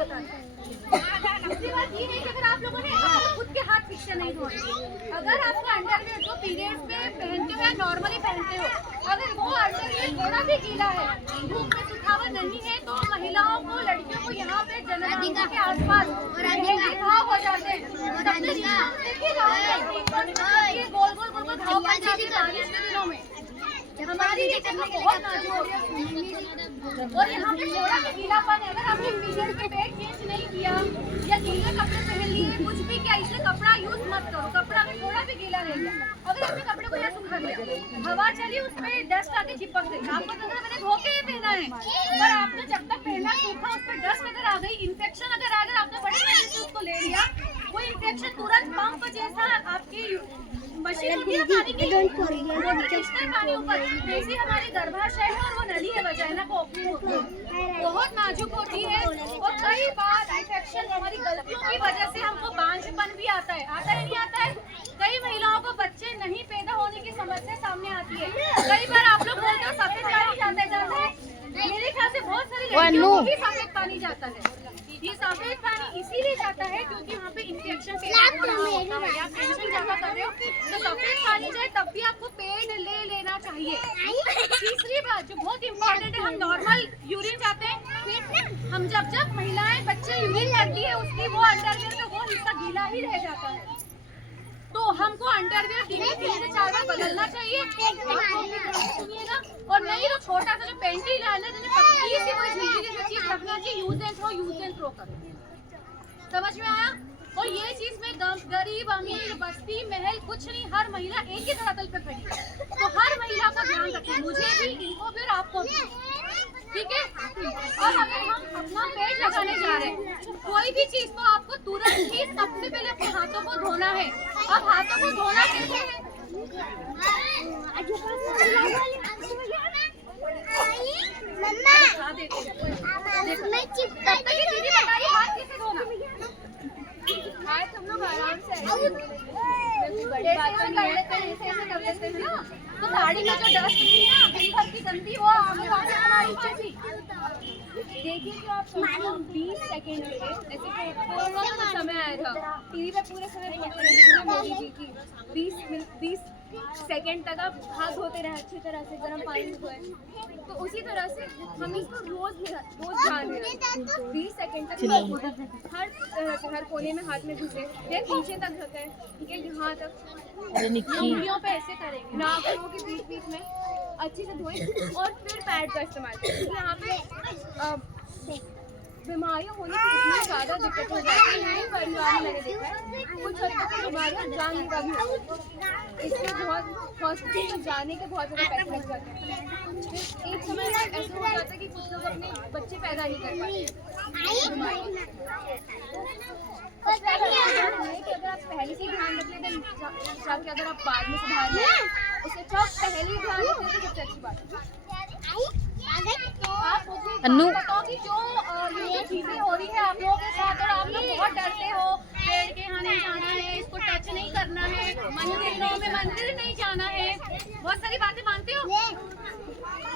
बताते हैं। दूसरी बात ये है कि अगर आप लोगों ने खुद के हाथ पीछे नहीं धोए, अगर आपका अंडरवियर जो पीरियड्स पे पहनते हो या नॉर्मली पहनते हो, अगर वो अंडरवियर थोड़ा भी गीला है, धूप में सुखावा नहीं है, तो महिलाओं को, लड़कियों को यहाँ पे जननांगा के आसपास घाव हो जाते हैं। ये गोल गोल गोल घाव बन जाते हैं बारिश के दिनों में। हमारी जगह बहुत नाजुक हो गया और यहाँ पे थोड़ा सा गीलापन है। अगर आपने पीरियड के बेड चेंज नहीं किया या गीले कपड़े पहन लिए, कुछ भी क्या, इसलिए कपड़ा यूज मत करो। कपड़ा में थोड़ा भी गीला नहीं गया, अगर आपने कपड़े को यहाँ सुखा दिया, हवा चली, उसमें डस्ट आके चिपक गई, आपको तो मैंने धो के ही पहना है, पर आपने जब तक पहना सूखा, उस पर डस्ट अगर आ गई, इन्फेक्शन अगर आ गया, आपने बड़े मजे से उसको ले लिया, वो इन्फेक्शन तुरंत पंप जैसा आपकी मशीन होती है पानी की, पानी ऊपर, जैसे हमारी गर्भाशय है और वो नली है वजाइना को बहुत नाजुक होती है। और कई बार इन्फेक्शन हमारी गलतियों की वजह से हमको बांझपन भी आता है नहीं आता है। कई महिलाओं को बच्चे नहीं पैदा होने की समस्या सामने आती है। कई बार आप लोग बोलते हो सफेद पानी जाता है, मेरे ख्याल से बहुत सारी लड़कियों को भी सफेद पानी जाता है। ये सफेद पानी इसीलिए जाता है क्योंकि वहाँ पे इन्फेक्शन या टेंशन ज्यादा कर रहे हो, तो सफेद पानी जाए तब भी आपको पेड ले लेना चाहिए। तीसरी बात जो बहुत इम्पोर्टेंट है, हम नॉर्मल यूरिन जाते हैं, हम जब महिलाएं बच्चे यूरिन करती है, उसकी वो अंडरवियर का वो हिस्सा गीला ही रह जाता है, तो हमको अंडरवियर 3 से 4 बार बदलना चाहिए। सुनिएगा, और नहीं तो छोटा सा जो पेंटी लाइनर पतली सी कोई झिल्ली जैसी चीज रखना चाहिए, यूज एंड थ्रो कर। समझ में आया? और ये चीज में गरीब अमीर बस्ती महल कुछ नहीं, हर महिला एक ही धरातल पे खड़ी है, तो हर महिला का ध्यान रखें, मुझे भी, इनको भी और आपको भी, ठीक है? और अगर हम अपना पेट लगाने जा रहे हैं, कोई भी चीज तो आपको तुरंत ही सबसे पहले अपने हाथों को धोना है। अब हाथों को धोना कैसे है? दीदी बताइए हाथ कैसे धोना? हाथ हम लोग आराम से ऐसे कर लेते हैं ना, तो साड़ी में जो डस्ट थी ना, दिन भर की गंदी, वो हमारी थी। देखिए कि आप 20 सेकेंड के लिए, जैसे कोरोना का समय आया था, टीवी पे पूरे समय बोलते रहे मोदी जी की 20 सेकेंड तक आप हाथ धोते रहे अच्छी तरह से, गर्म पानी में धोए, तो उसी तरह से हम इसको रोज ध्यान दें। 20 सेकेंड तक हर कोने में हाथ में घुसे, फिर नीचे तक रखें, ठीक है, यहाँ तक उंगलियों पे ऐसे करेंगे, नाखूनों के बीच में अच्छे से धोएं, और फिर पैड का इस्तेमाल करें। यहाँ पे बीमारियाँ होने की इतनी ज़्यादा दिक्कत हो जाती है, परिवार में मैंने देखा है, कुछ हद तक बीमारियाँ जानलेवा भी होती है, इसलिए बहुत हॉस्पिटल में जाने के बहुत ज़्यादा पैसे लग जाते हैं। फिर एक समय ऐसा हो जाता है कि कुछ लोग अपने बच्चे पैदा नहीं कर पाते। अगर आप पहले से ध्यान रख लेते हैं, जाके अगर आप बाद में सुधार लें, उससे अच्छा पहले ही ध्यान रख लेते, सबसे अच्छी बात है। तो आप मुझे बताओ कि जो ये चीजें हो रही है आप लोगों के साथ, और आप लोग बहुत डरते हो, पेड़ के यहाँ नहीं जाना है, इसको टच नहीं करना है, मंदिर नहीं जाना है, बहुत सारी बातें मानते हो।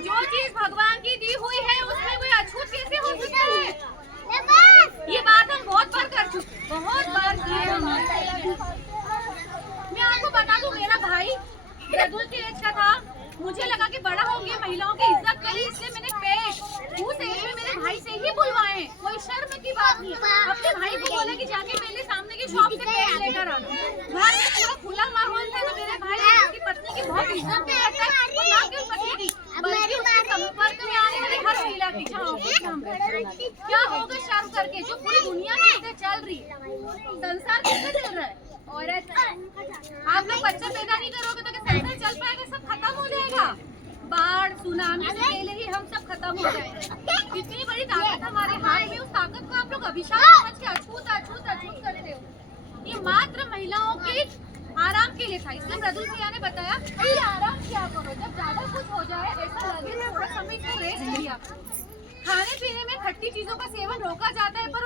जो चीज भगवान की दी हुई है उसमें कोई अछूत कैसे हो सकता है? ये बात हम बहुत बार कर चुके, बहुत बार किए हम। मैं आपको बता दूं, मेरा भाई रदुल के एज का था, मुझे लगा कि बड़ा हो गया, महिलाओं की इज्जत करी, इसलिए मैंने पेट उस एज में मेरे भाई से ही बुलवाए, कोई शर्म की बात नहीं। अपने भाई को बोला कि जाके पहले सामने की शॉप से पेट लेकर आना। घर में पूरा खुला माहौल था, तो मेरे भाई उसकी पत्नी की बहुत इज्जत करता है, और ना केवल पत्नी की बल्कि उसके संपर्क में आने वाली हर महिला की, क्या होगा शर्म करके, जो पूरी दुनिया कैसे चल रही है, संसार कैसे चल रहा है। औरत आप लोग बच्चा पैदा नहीं करोगे तो क्या संसार चल पाएगा? सब खत्म हो जाएगा, बाढ़ सुनामी से पहले ही हम सब खत्म हो जाएंगे। इतनी बड़ी ताकत हमारे हाथ में, उस ताकत को आप लोग अभिशाप समझ के अछूत करते हो। ये मात्र महिलाओं के आराम के लिए था, इसलिए रदुल भैया ने बताया कि आराम किया करो, जब ज्यादा कुछ हो जाए, ऐसा लगे थोड़ा समय का रेस्ट किया। खाने पीने में खट्टी चीजों का सेवन रोका जाता है, पर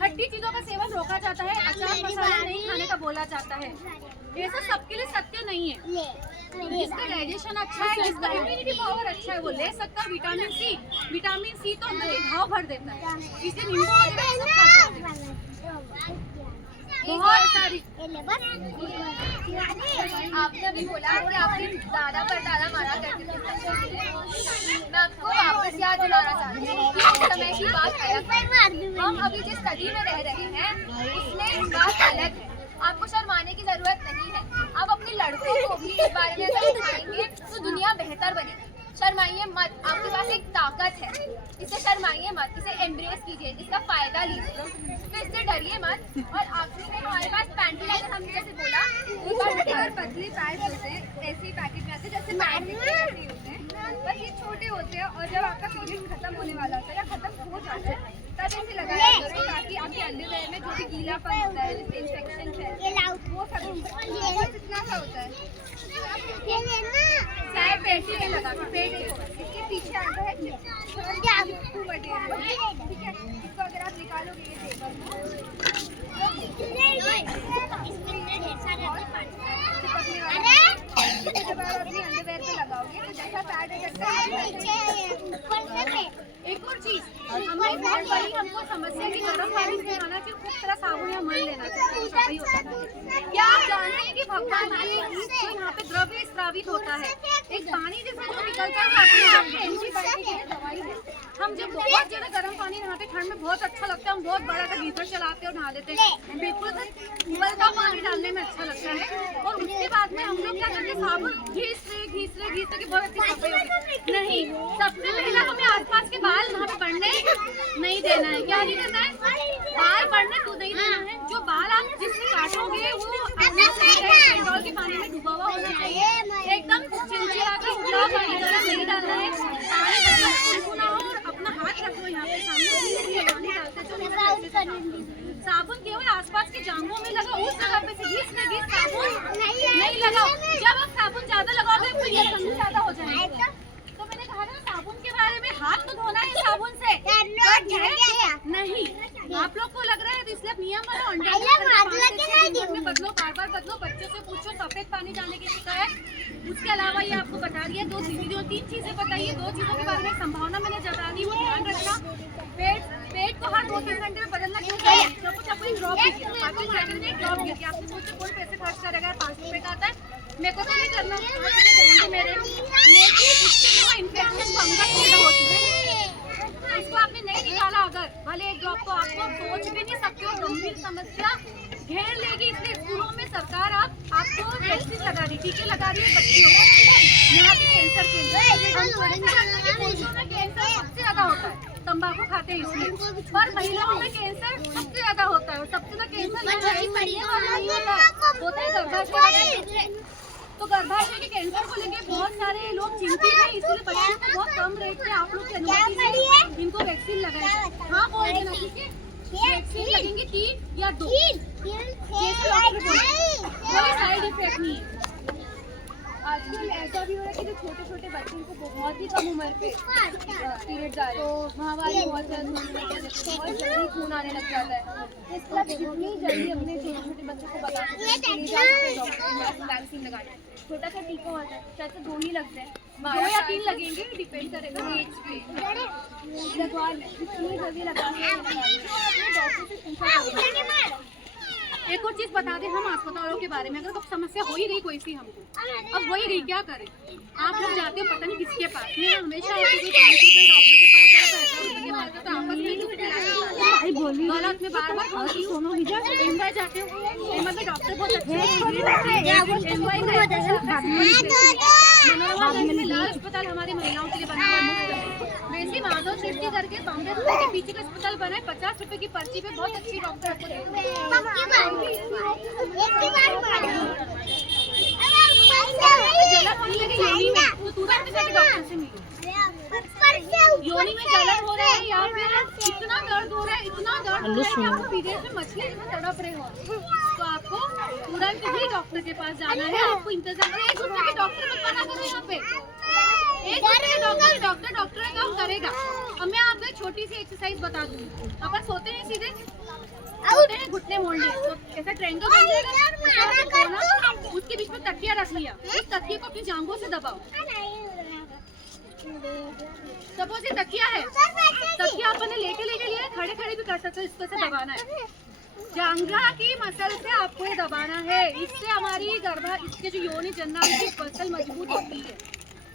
खट्टी चीजों का सेवन रोका जाता है, अचार मसाला नहीं खाने का बोला जाता है। ऐसा सबके लिए सत्य नहीं है। जिसका डाइजेशन अच्छा है, जिसका इम्यूनिटी पावर अच्छा है, वो ले सकता है विटामिन सी तो अंदर के घाव भर देता है, इसलिए नींबू वगैरह सब खा सकते हैं। बहुत सारी आपने अभी बोला कि आपके दादा परदादा मारा करते थे, मैं आपको वापस याद दिलाना चाहती हूँ कि उस समय की बात अलग है। हम अभी जिस सदी में रह रहे हैं उसमें बात अलग है। आपको शर्माने की जरूरत नहीं है। आप अपने लड़कों को भी इस बारे में अगर सिखाएंगे तो दुनिया बेहतर बनेगी। शर्माइए मत, आपके पास एक ताकत है, इसे शर्माइए मत, इसे एम्ब्रेस कीजिए, इसका फायदा लीजिए, तो इससे डरिए मत। और आखिरी में हमारे पास पैंटी लाइनर, हमने जैसे बोला और पतले पैड होते हैं, ऐसे ही पैकेट में आते हैं जैसे पैड होते हैं, बस ये छोटे होते हैं। और जब आपका पीरियड खत्म होने वाला होता है या खत्म हो जाता है तब इसे लगाया करो, ताकि आपके अंडरवेयर में जो भी गीलापन होता है, जैसे इन्फेक्शन है, वो सब इतना सा होता है। चाहे पेट में लगा के पेट इसके पीछे आता है, ठीक है। इसको अगर आप निकालोगे ये जब आप अपनी अंडरवेयर पे लगाओगे तो जैसा पैड है। एक और चीज हमारी बहुत बड़ी हमको समस्या की गर्म पानी से नहाना चाहिए, खूब सारा साबुन या मल लेना चाहिए। क्या आप जानते हैं कि भगवान जो यहाँ पे द्रव्य स्रावित होता है, एक पानी जैसा जो निकलता है, दवाई है। हम जब बहुत ज्यादा गर्म पानी नहाते ठंड में बहुत अच्छा लगता है, हम बहुत बड़ा गीजर चलाते और नहा लेते हैं, बिल्कुल उबलता पानी डालने में अच्छा लगता है। और उसके बाद में हम लोग क्या करते हैं, साबुन घीस रहे कि बहुत अच्छी सफाई होगी। नहीं, सबसे पहले हमें आसपास के बाल वहाँ पे पड़ने नहीं देना है। क्या नहीं करना है? बाल पड़ने तो नहीं देना है। जो बाल आप जिससे काटोगे वो डेटॉल के पानी में डूबा हुआ होना चाहिए, एकदम चिलचिला के उबला पानी गरम नहीं डालना है। पानी गुनगुना हो और अपना हाथ रखो यहाँ पे सामने, पानी डालते जो साबुन केवल आसपास के जांघों में लगा, उस जगह पे से घिस साबुन नहीं लगाओ। जब आप साबुन ज्यादा लगाओगे तो ये गंदे ज्यादा हो जाएगा। तो मैंने कहा ना साबुन के बारे में, हाथ तो धोना है साबुन से, नहीं। आप लोग को लग रहा है तो इसलिए नियम में बदलो, बार बदलो। बच्चों से पूछो सफेद पानी जाने की शिकायत। उसके अलावा ये आपको बता दिया, दो तीन चीजें बताइए। दो चीजों के बारे में संभावना मैंने जता दी, वो ध्यान रखना। पेट को हर 2-3 घंटे में बदलना क्यों चाहिए? आपको एक ड्रॉप गिर गया, आपके आपसे पूछो कौन पैसे खर्च करेगा, 5 रुपए का आता है, मेरे को तो नहीं करना, मेरे इन्फेक्शन फंगस पैदा हो चुके हैं। इसको आपने नहीं निकाला अगर भले एक ड्रॉप, तो आपको सोच भी नहीं सकते हो गंभीर समस्या घेर लेगी। इसलिए स्कूलों में सरकार आपको वैक्सीन लगा रही, टीके लगा रही है बच्चियों को। यहाँ पे कैंसर के कैंसर सबसे ज्यादा होता है, तंबाकू खाते हैं इसलिए, पर महिलाओं में कैंसर सबसे ज्यादा होता है। और सबसे ज्यादा कैंसर होता है गर्भाशय। तो गर्भाशय के कैंसर को लेकर बहुत सारे लोग चिंतित हैं, इसलिए बच्चों को बहुत कम रेट में आप लोग की अनुमति से इनको वैक्सीन लगाए। हाँ बोल देना, ठीक है। वैक्सीन लगेंगे 3 या 2, कोई साइड इफेक्ट नहीं है। आजकल ऐसा भी हो रहा है कि जो छोटे छोटे बच्चों को बहुत ही कम उम्र पे पीरियड्स आ रहे हैं, महामारी बहुत जल्दी खून आने लग जाता है। इसलिए जितनी जल्दी अपने छोटे छोटे बच्चों को बता सकते वैक्सीन लगाने। छोटा सा टीका होता है, शायद तो 2 ही लगते हैं, 2 या 3 लगेंगे, डिपेंड करेगा एज पे। लगवा लें, इतनी जल्दी लगा डॉक्टर से पूछा। एक और चीज बता दें हम अस्पतालों के बारे में, अगर कोई समस्या हो ही गई कोई सी हमको, अब हो ही गई, क्या करें? आप लोग जाते हो पता नहीं किसके पास, मैं हमेशा डॉक्टर के पास तो आपस में गलत में बार बार जाते हो। में डॉक्टर बहुत अच्छे अस्पताल हमारी महिलाओं के लिए बना है। वैसे माधव सृष्टि करके बॉम्बे के पीछे का अस्पताल बना है, 50 रुपए की पर्ची पे बहुत अच्छी डॉक्टर योनि में जलन हो रहा है या फिर इतना दर्द हो रहा है, इतना दर्द आपको पीरियड में मछली तड़प रहे हो, तो आपको तुरंत ही डॉक्टर के पास जाना है। आपको इंतजार, एक घंटे के डॉक्टर मत बना करो यहाँ पे। एक डॉक्टर का काम करेगा। अब मैं आपको एक छोटी सी एक्सरसाइज बता दूंगी। अपन सोते हैं सीधे, सोते हैं घुटने मोड़ लिए, तो ऐसा ट्रेंगल बन जाएगा। उसके बीच में तकिया रख लिया, उस तकिए को अपनी जांघों से दबाओ। सपोज ये तकिया है, तकिया अपन लेके लिया, खड़े खड़े भी कर सकते हो। इसको से दबाना है, जांघा की मसल से आपको ये दबाना है। इससे हमारी इसके जो योनि जन्ना की मसल मजबूत होती है।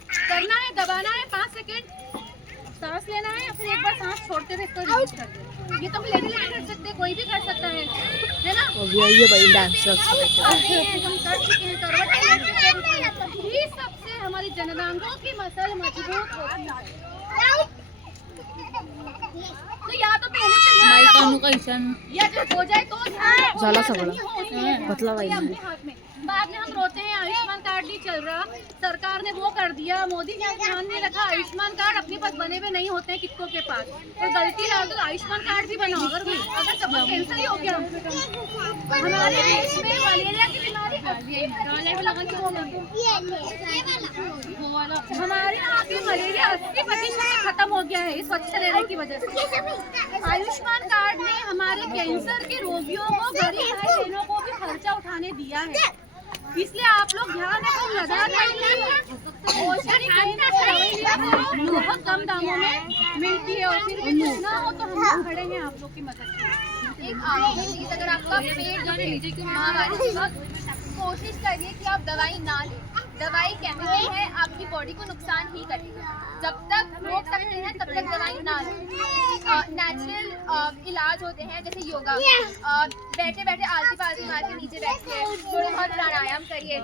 करना है, दबाना है 5 सेकेंड, सांस लेना है, फिर एक बार सांस छोड़ते हुए इसको रिलीज कर दो। ये तो हम लेटे कर सकते हैं, कोई भी कर सकता है ना। ये भाई डांस हम कर चुके हैं करवट। ये सबसे हमारी जननांगों की मसल मजबूत होती है। तो या तो पहले से या जब हो जाए तो झाला सगळं बतला बाई अपने हाथ में। बाद में हम रोते हैं आयुष्मान कार्ड नहीं चल रहा, सरकार ने वो कर दिया, मोदी जी ने ध्यान नहीं रखा। आयुष्मान कार्ड अपने पास बने हुए नहीं होते हैं कितनों के पास, और गलती ना हो तो आयुष्मान कार्ड भी बनाओ। अगर सब कैंसर ही हो गया हमारे देश में मलेरिया की बीमारी हमारे यहाँ की मलेरिया 80% से खत्म हो गया है स्वच्छ रहने की वजह से। आयुष्मान कार्ड ने हमारे कैंसर के रोगियों को, गरीब भाई बहनों को भी खर्चा उठाने दिया है। इसलिए आप लोग ध्यान रखो, लगा बहुत कम दामों में मिलती है, और फिर भी ना हो तो हम लोग खड़े हैं आप लोग की मदद से। एक आखिरी चीज, अगर आपका पेट महामारी के वक्त कोशिश करिए कि आप दवाई ना लें। दवाई केमिकल है, आपकी बॉडी को नुकसान ही करेगा। जब तक रोक सकते हैं तब तक दवाई ना लें। नेचुरल इलाज होते हैं जैसे योगा, बैठे बैठे आलती पालती मार के नीचे बैठिए, थोड़े बहुत प्राणायाम करिए।